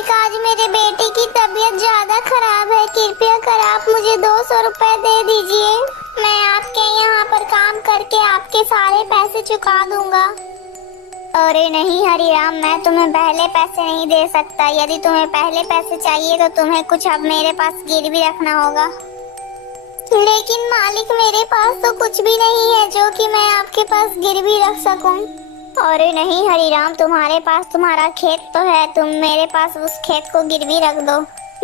मालिक, आज मेरे बेटे की तबीयत ज्यादा खराब है, कृपया कर आप मुझे 200 रुपए दे दीजिए। मैं आपके यहाँ पर काम करके आपके सारे पैसे चुका दूंगा। अरे नहीं हरिराम, मैं तुम्हें पहले पैसे नहीं दे सकता। यदि तुम्हें पहले पैसे चाहिए तो तुम्हें कुछ अब मेरे पास गिरवी रखना होगा। लेकिन मालिक, मेरे पास तो कुछ भी नहीं है जो कि मैं आपके पास गिरवी रख सकूं। अरे नहीं हरिराम, तुम्हारे पास तुम्हारा खेत तो है, तुम मेरे पास उस खेत को गिरवी रख दो।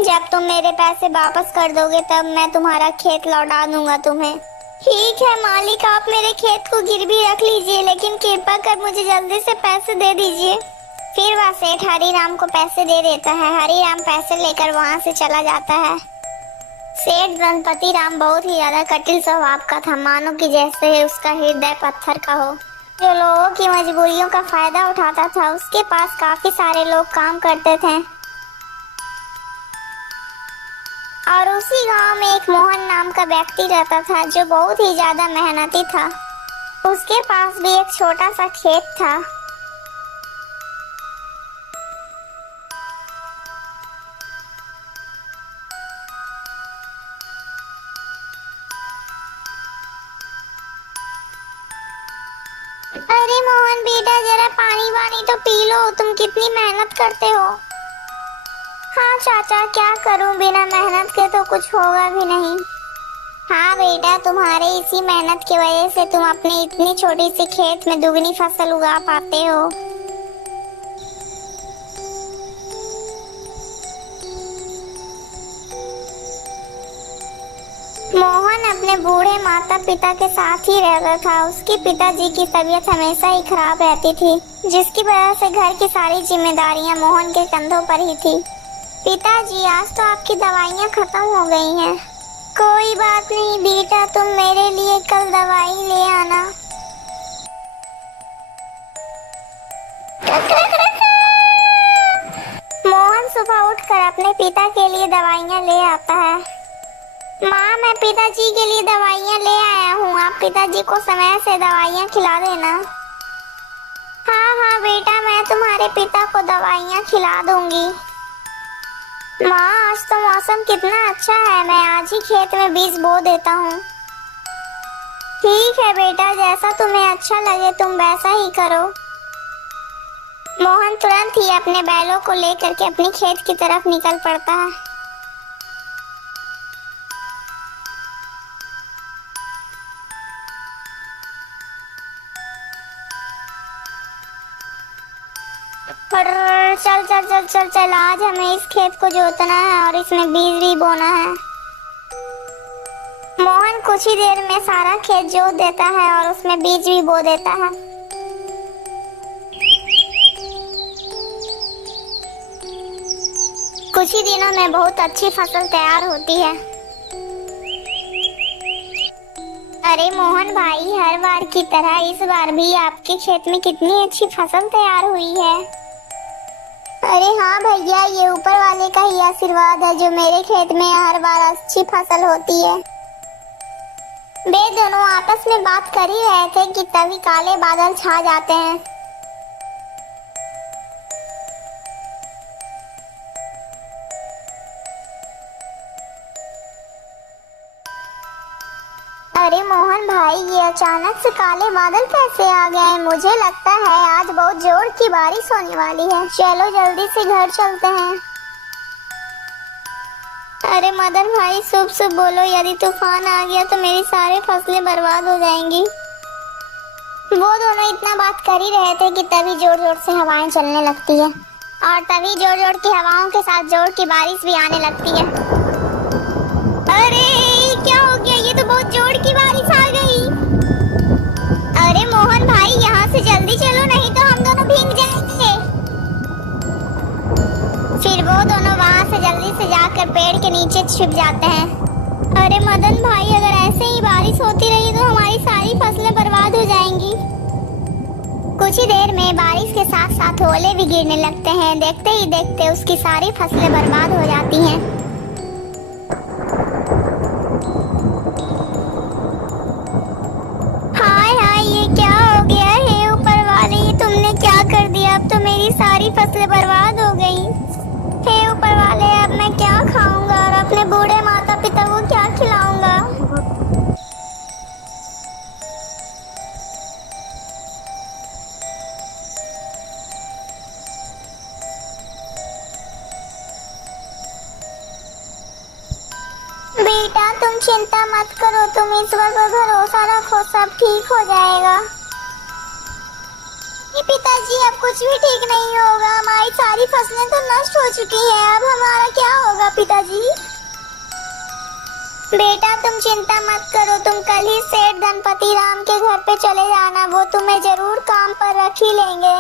जब तुम मेरे पैसे वापस कर दोगे तब मैं तुम्हारा खेत लौटा दूंगा तुम्हें। ठीक है मालिक, आप मेरे खेत को गिरवी रख लीजिए, लेकिन कृपा कर मुझे जल्दी से पैसे दे दीजिए। फिर वह सेठ हरिराम को पैसे दे देता है। हरिराम पैसे लेकर वहाँ से चला जाता है। सेठ गणपति राम बहुत ही ज्यादा कठिन स्वभाव का था, मानो कि जैसे उसका हृदय पत्थर का हो, जो लोगों की मजबूरियों का फायदा उठाता था। उसके पास काफी सारे लोग काम करते थे और उसी गांव में एक मोहन नाम का व्यक्ति रहता था जो बहुत ही ज्यादा मेहनती था। उसके पास भी एक छोटा सा खेत था। अरे मोहन बेटा, जरा पानी वानी तो पी लो, तुम कितनी मेहनत करते हो। हाँ चाचा, क्या करूं, बिना मेहनत के तो कुछ होगा भी नहीं। हाँ बेटा, तुम्हारे इसी मेहनत की वजह से तुम अपनी इतनी छोटी सी खेत में दुगनी फसल उगा पाते हो। मोहन अपने बूढ़े माता पिता के साथ ही रहता था। उसके पिताजी की तबीयत हमेशा ही खराब रहती थी, जिसकी वजह से घर की सारी जिम्मेदारियां मोहन के कंधों पर ही थी। पिताजी, आज तो आपकी दवाइयां खत्म हो गई हैं। कोई बात नहीं बेटा, तुम मेरे लिए कल दवाई ले आना। मोहन सुबह उठकर अपने पिता के लिए दवाइयां ले आता है। माँ, मैं पिताजी के लिए दवाइयाँ ले आया हूँ, आप पिताजी को समय से दवाइयाँ खिला देना। हाँ हाँ बेटा, मैं तुम्हारे पिता को दवाइयाँ खिला दूंगी। माँ, आज तो मौसम कितना अच्छा है, मैं आज ही खेत में बीज बो देता हूँ। ठीक है बेटा, जैसा तुम्हें अच्छा लगे तुम वैसा ही करो। मोहन तुरंत ही अपने बैलों को लेकर के अपनी खेत की तरफ निकल पड़ता है। चल चल चल चल चल, आज हमें इस खेत को जोतना है और इसमें बीज भी बोना है। मोहन कुछ ही देर में सारा खेत जोत देता है और उसमें बीज भी बो देता है। कुछ ही दिनों में बहुत अच्छी फसल तैयार होती है। अरे मोहन भाई, हर बार की तरह इस बार भी आपके खेत में कितनी अच्छी फसल तैयार हुई है। अरे हाँ भैया, ये ऊपर वाले का ही आशीर्वाद है जो मेरे खेत में हर बार अच्छी फसल होती है। वे दोनों आपस में बात कर ही रहे थे कि तभी काले बादल छा जाते हैं। अरे मोहन भाई, ये अचानक से काले बादल कैसे आ गए? मुझे लगता है आज बहुत जोर की बारिश होने वाली है। चलो जल्दी से घर चलते हैं। अरे मदन भाई, शुभ शुभ बोलो, यदि तूफान आ गया तो मेरी सारी फसलें बर्बाद हो जाएंगी। वो दोनों इतना बात कर ही रहे थे कि तभी जोर जोर से हवाएं चलने लगती है और तभी जोर जोर की हवाओं के साथ जोर की बारिश भी आने लगती है। अरे क्या हो गया? ये तो बहुत जोर की बारिश आ गई। अरे मोहन भाई, यहाँ से जल्दी चलो, नहीं तो हम दोनों भीग जाएंगे। फिर वो दोनों वहाँ से जल्दी से जाकर पेड़ के नीचे छिप जाते हैं। अरे मदन भाई, अगर ऐसे ही बारिश होती रही तो हमारी सारी फसलें बर्बाद हो जाएंगी। कुछ ही देर में बारिश के साथ साथ ओले भी गिरने लगते हैं। देखते ही देखते उसकी सारी फसलें बर्बाद हो जाती हैं। तुमने क्या कर दिया? अब तो मेरी सारी फसलें बर्बाद हो गई। हे चिंता मत करो, तुम ईश्वर पर भरोसा रखो, सब ठीक हो जाएगा। पिताजी अब कुछ भी ठीक नहीं होगा, हमारी सारी फसलें तो नष्ट हो चुकी हैं, अब हमारा क्या होगा पिताजी? बेटा तुम चिंता मत करो, तुम कल ही सेठ धनपति राम के घर पे चले जाना, वो तुम्हें जरूर काम पर रख ही लेंगे।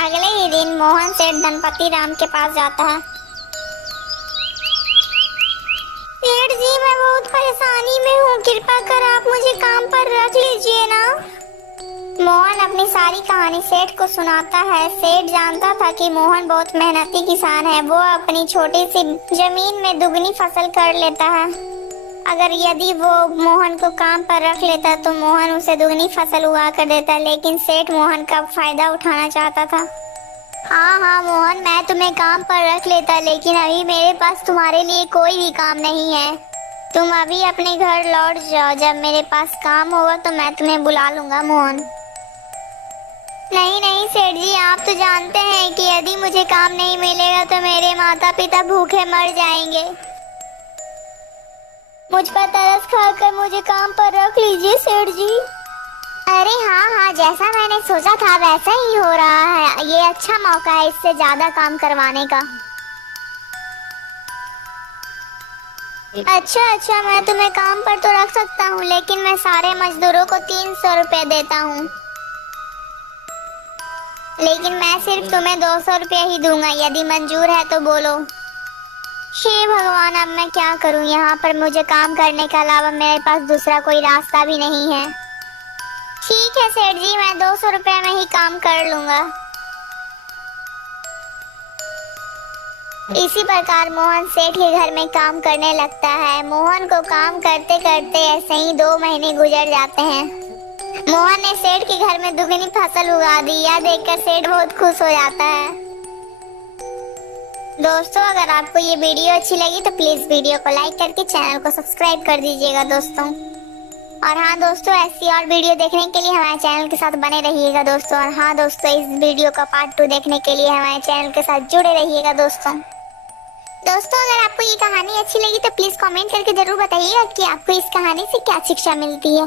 अगले ही दिन मोहन सेठ धनपति राम के पास जाता है। सेठ जी मैं बहुत परेशानी में हूँ, कृपा कर आप मुझे काम पर रख लीजिए ना। मोहन अपनी सारी कहानी सेठ को सुनाता है। सेठ जानता था कि मोहन बहुत मेहनती किसान है, वो अपनी छोटी सी जमीन में दुगनी फसल कर लेता है। अगर यदि वो मोहन को काम पर रख लेता तो मोहन उसे दुगनी फसल उगा कर देता, लेकिन सेठ मोहन का फायदा उठाना चाहता था। हाँ मोहन, मैं तुम्हें काम पर रख लेता, लेकिन अभी मेरे पास तुम्हारे लिए कोई भी काम नहीं है। तुम अभी अपने घर लौट जाओ, जब मेरे पास काम होगा तो मैं तुम्हें बुला लूंगा। मोहन नहीं सेठ जी, आप तो जानते हैं कि यदि मुझे काम नहीं मिलेगा तो मेरे माता पिता भूखे मर जाएंगे। मुझ पर तरस खाकर मुझे काम पर रख लीजिए सेठ जी। अरे हाँ, जैसा मैंने सोचा था वैसा ही हो रहा है, ये अच्छा मौका है इससे ज्यादा काम करवाने का। अच्छा, मैं तुम्हें काम पर तो रख सकता हूँ, लेकिन मैं सारे मजदूरों को 300 रुपए देता हूँ, लेकिन मैं सिर्फ तुम्हें 200 रुपए ही दूंगा, यदि मंजूर है तो बोलो। हे भगवान, अब मैं क्या करूं, यहाँ पर मुझे काम करने के अलावा मेरे पास दूसरा कोई रास्ता भी नहीं है। ठीक है सेठ जी, मैं 200 रुपए में ही काम कर लूंगा। इसी प्रकार मोहन सेठ के घर में काम करने लगता है। मोहन को काम करते करते ऐसे ही 2 महीने गुजर जाते हैं। मोहन ने सेठ के घर में दुगनी फसल उगा दी, यह देखकर सेठ बहुत खुश हो जाता है। दोस्तों अगर आपको ये वीडियो अच्छी लगी तो प्लीज वीडियो को लाइक करके चैनल को सब्सक्राइब कर दीजिएगा दोस्तों। और हाँ दोस्तों, ऐसी और वीडियो देखने के लिए हमारे चैनल के साथ बने रहिएगा दोस्तों। और हाँ दोस्तों, इस वीडियो का पार्ट 2 देखने के लिए हमारे चैनल के साथ जुड़े रहिएगा दोस्तों। अगर आपको ये कहानी अच्छी लगी तो प्लीज कमेंट करके जरूर बताइएगा कि आपको इस कहानी से क्या शिक्षा मिलती है।